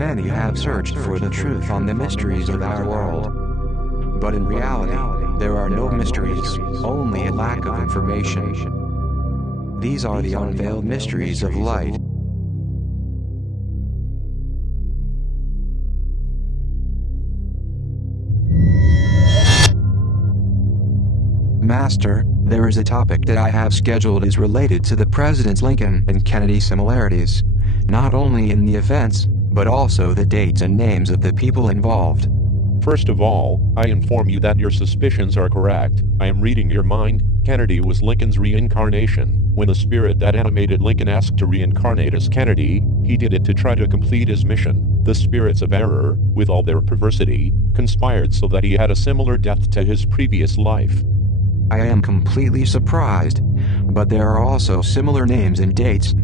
Many have searched for the truth on the mysteries of our world. But in reality, there are no mysteries, only a lack of information. These are the unveiled mysteries of light. Master, there is a topic that I have scheduled is related to the Presidents Lincoln and Kennedy similarities, not only in the events, but also the dates and names of the people involved. First of all, I inform you that your suspicions are correct. I am reading your mind. Kennedy was Lincoln's reincarnation. When the spirit that animated Lincoln asked to reincarnate as Kennedy, he did it to try to complete his mission. The spirits of error, with all their perversity, conspired so that he had a similar death to his previous life. I am completely surprised, but there are also similar names and dates.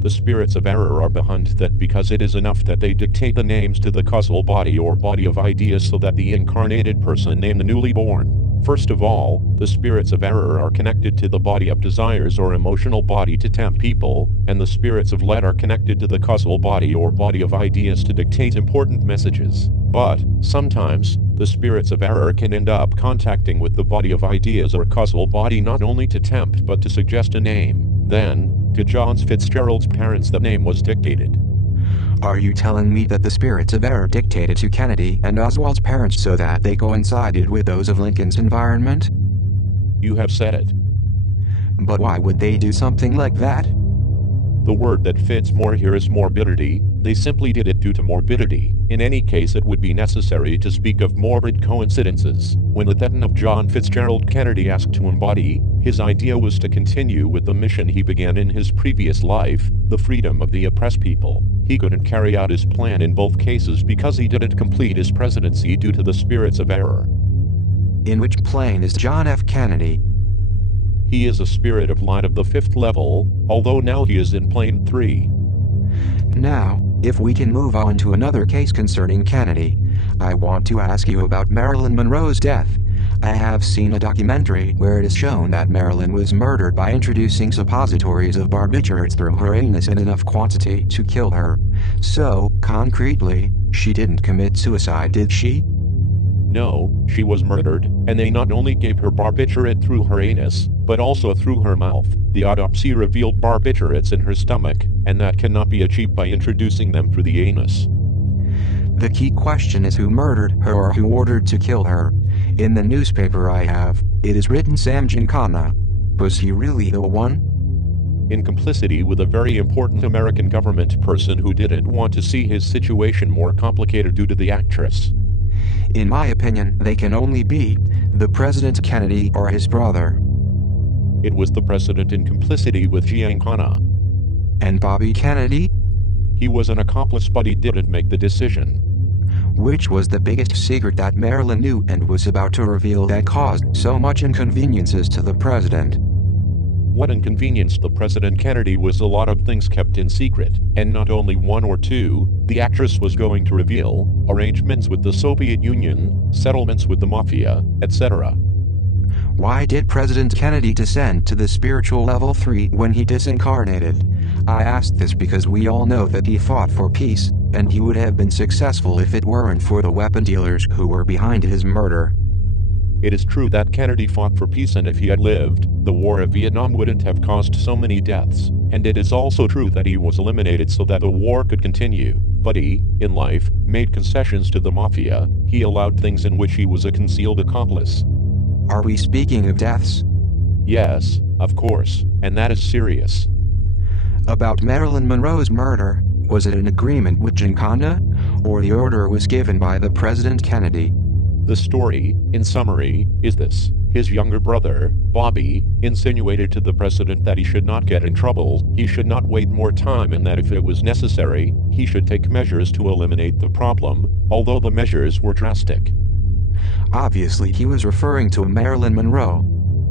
The spirits of error are behind that because it is enough that they dictate the names to the causal body or body of ideas so that the incarnated person name the newly born. First of all, the spirits of error are connected to the body of desires or emotional body to tempt people, and the spirits of light are connected to the causal body or body of ideas to dictate important messages. But, sometimes, the spirits of error can end up contacting with the body of ideas or causal body not only to tempt but to suggest a name. Then, to John Fitzgerald's parents the name was dictated. Are you telling me that the spirits of error dictated to Kennedy and Oswald's parents so that they coincided with those of Lincoln's environment? You have said it. But why would they do something like that? The word that fits more here is morbidity. They simply did it due to morbidity. In any case, it would be necessary to speak of morbid coincidences. When the then of John Fitzgerald Kennedy asked to embody, his idea was to continue with the mission he began in his previous life, the freedom of the oppressed people. He couldn't carry out his plan in both cases because he didn't complete his presidency due to the spirits of error. In which plane is John F. Kennedy? He is a spirit of light of the 5th level, although now he is in plane 3. Now, if we can move on to another case concerning Kennedy, I want to ask you about Marilyn Monroe's death. I have seen a documentary where it is shown that Marilyn was murdered by introducing suppositories of barbiturates through her anus in enough quantity to kill her. So, concretely, she didn't commit suicide, did she? No, she was murdered, and they not only gave her barbiturate through her anus, but also through her mouth. The autopsy revealed barbiturates in her stomach, and that cannot be achieved by introducing them through the anus. The key question is who murdered her or who ordered to kill her. In the newspaper I have, it is written Sam Giancana. Was he really the one? In complicity with a very important American government person who didn't want to see his situation more complicated due to the actress. In my opinion, they can only be the President Kennedy or his brother. It was the president in complicity with Giancana. And Bobby Kennedy? He was an accomplice but he didn't make the decision. Which was the biggest secret that Marilyn knew and was about to reveal that caused so much inconveniences to the president? What inconvenienced the President Kennedy was a lot of things kept in secret, and not only one or two. The actress was going to reveal arrangements with the Soviet Union, settlements with the mafia, etc. Why did President Kennedy descend to the spiritual level 3 when he disincarnated? I ask this because we all know that he fought for peace, and he would have been successful if it weren't for the weapon dealers who were behind his murder. It is true that Kennedy fought for peace, and if he had lived, the war of Vietnam wouldn't have caused so many deaths. And it is also true that he was eliminated so that the war could continue. But he, in life, made concessions to the mafia. He allowed things in which he was a concealed accomplice. Are we speaking of deaths? Yes, of course, and that is serious. About Marilyn Monroe's murder, was it an agreement with Giancana, or the order was given by the President Kennedy? The story, in summary, is this. His younger brother, Bobby, insinuated to the president that he should not get in trouble, he should not wait more time, and that if it was necessary, he should take measures to eliminate the problem, although the measures were drastic. Obviously he was referring to Marilyn Monroe.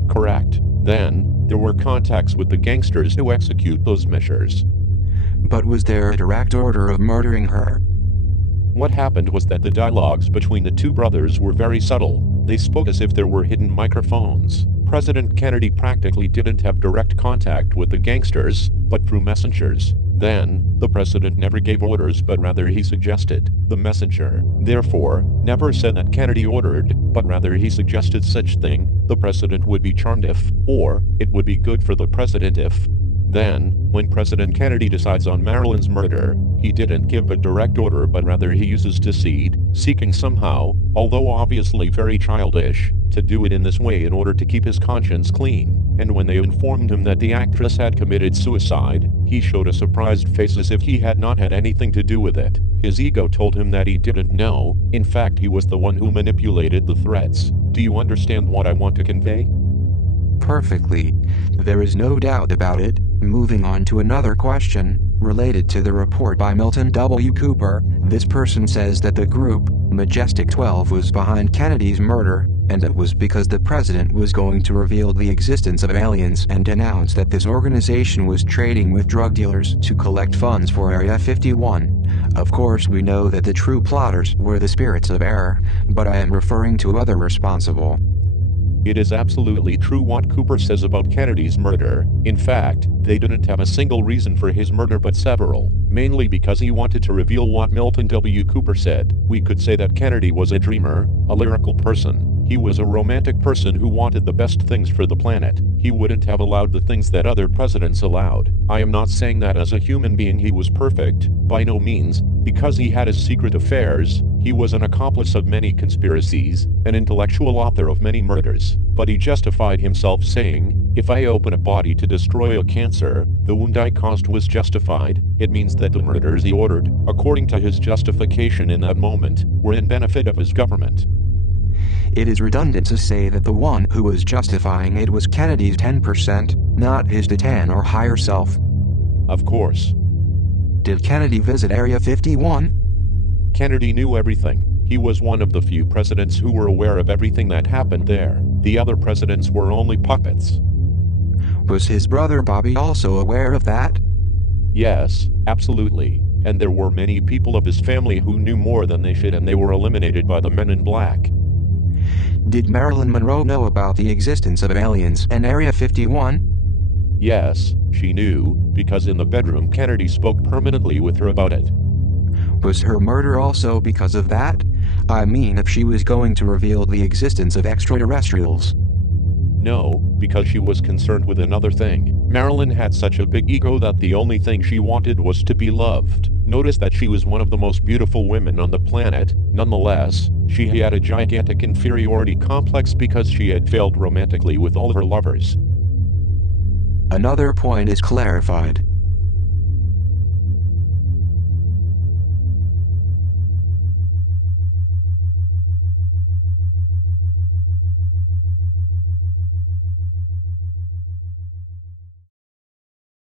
Correct. Then, there were contacts with the gangsters to execute those measures. But was there a direct order of murdering her? What happened was that the dialogues between the two brothers were very subtle. They spoke as if there were hidden microphones. President Kennedy practically didn't have direct contact with the gangsters, but through messengers. Then, the president never gave orders but rather he suggested. The messenger, therefore, never said that Kennedy ordered, but rather he suggested such thing. The president would be charmed if, or, it would be good for the president if. Then, when President Kennedy decides on Marilyn's murder, he didn't give a direct order but rather he uses deceit, seeking somehow, although obviously very childish, to do it in this way in order to keep his conscience clean. And when they informed him that the actress had committed suicide, he showed a surprised face as if he had not had anything to do with it. His ego told him that he didn't know. In fact, he was the one who manipulated the threats. Do you understand what I want to convey? Perfectly. There is no doubt about it. Moving on to another question, related to the report by Milton W. Cooper, this person says that the group, Majestic 12, was behind Kennedy's murder, and it was because the president was going to reveal the existence of aliens and announce that this organization was trading with drug dealers to collect funds for Area 51. Of course, we know that the true plotters were the spirits of error, but I am referring to other responsible. It is absolutely true what Cooper says about Kennedy's murder. In fact, they didn't have a single reason for his murder but several, mainly because he wanted to reveal what Milton W. Cooper said. We could say that Kennedy was a dreamer, a lyrical person. He was a romantic person who wanted the best things for the planet. He wouldn't have allowed the things that other presidents allowed. I am not saying that as a human being he was perfect, by no means, because he had his secret affairs. He was an accomplice of many conspiracies, an intellectual author of many murders, but he justified himself saying, if I open a body to destroy a cancer, the wound I caused was justified. It means that the murders he ordered, according to his justification in that moment, were in benefit of his government. It is redundant to say that the one who was justifying it was Kennedy's 10%, not his 10 or higher self. Of course. Did Kennedy visit Area 51? Kennedy knew everything. He was one of the few presidents who were aware of everything that happened there. The other presidents were only puppets. Was his brother Bobby also aware of that? Yes, absolutely. And there were many people of his family who knew more than they should and they were eliminated by the men in black. Did Marilyn Monroe know about the existence of aliens and Area 51? Yes, she knew, because in the bedroom Kennedy spoke permanently with her about it. Was her murder also because of that? I mean, if she was going to reveal the existence of extraterrestrials. No, because she was concerned with another thing. Marilyn had such a big ego that the only thing she wanted was to be loved. Notice that she was one of the most beautiful women on the planet. Nonetheless, she had a gigantic inferiority complex because she had failed romantically with all her lovers. Another point is clarified.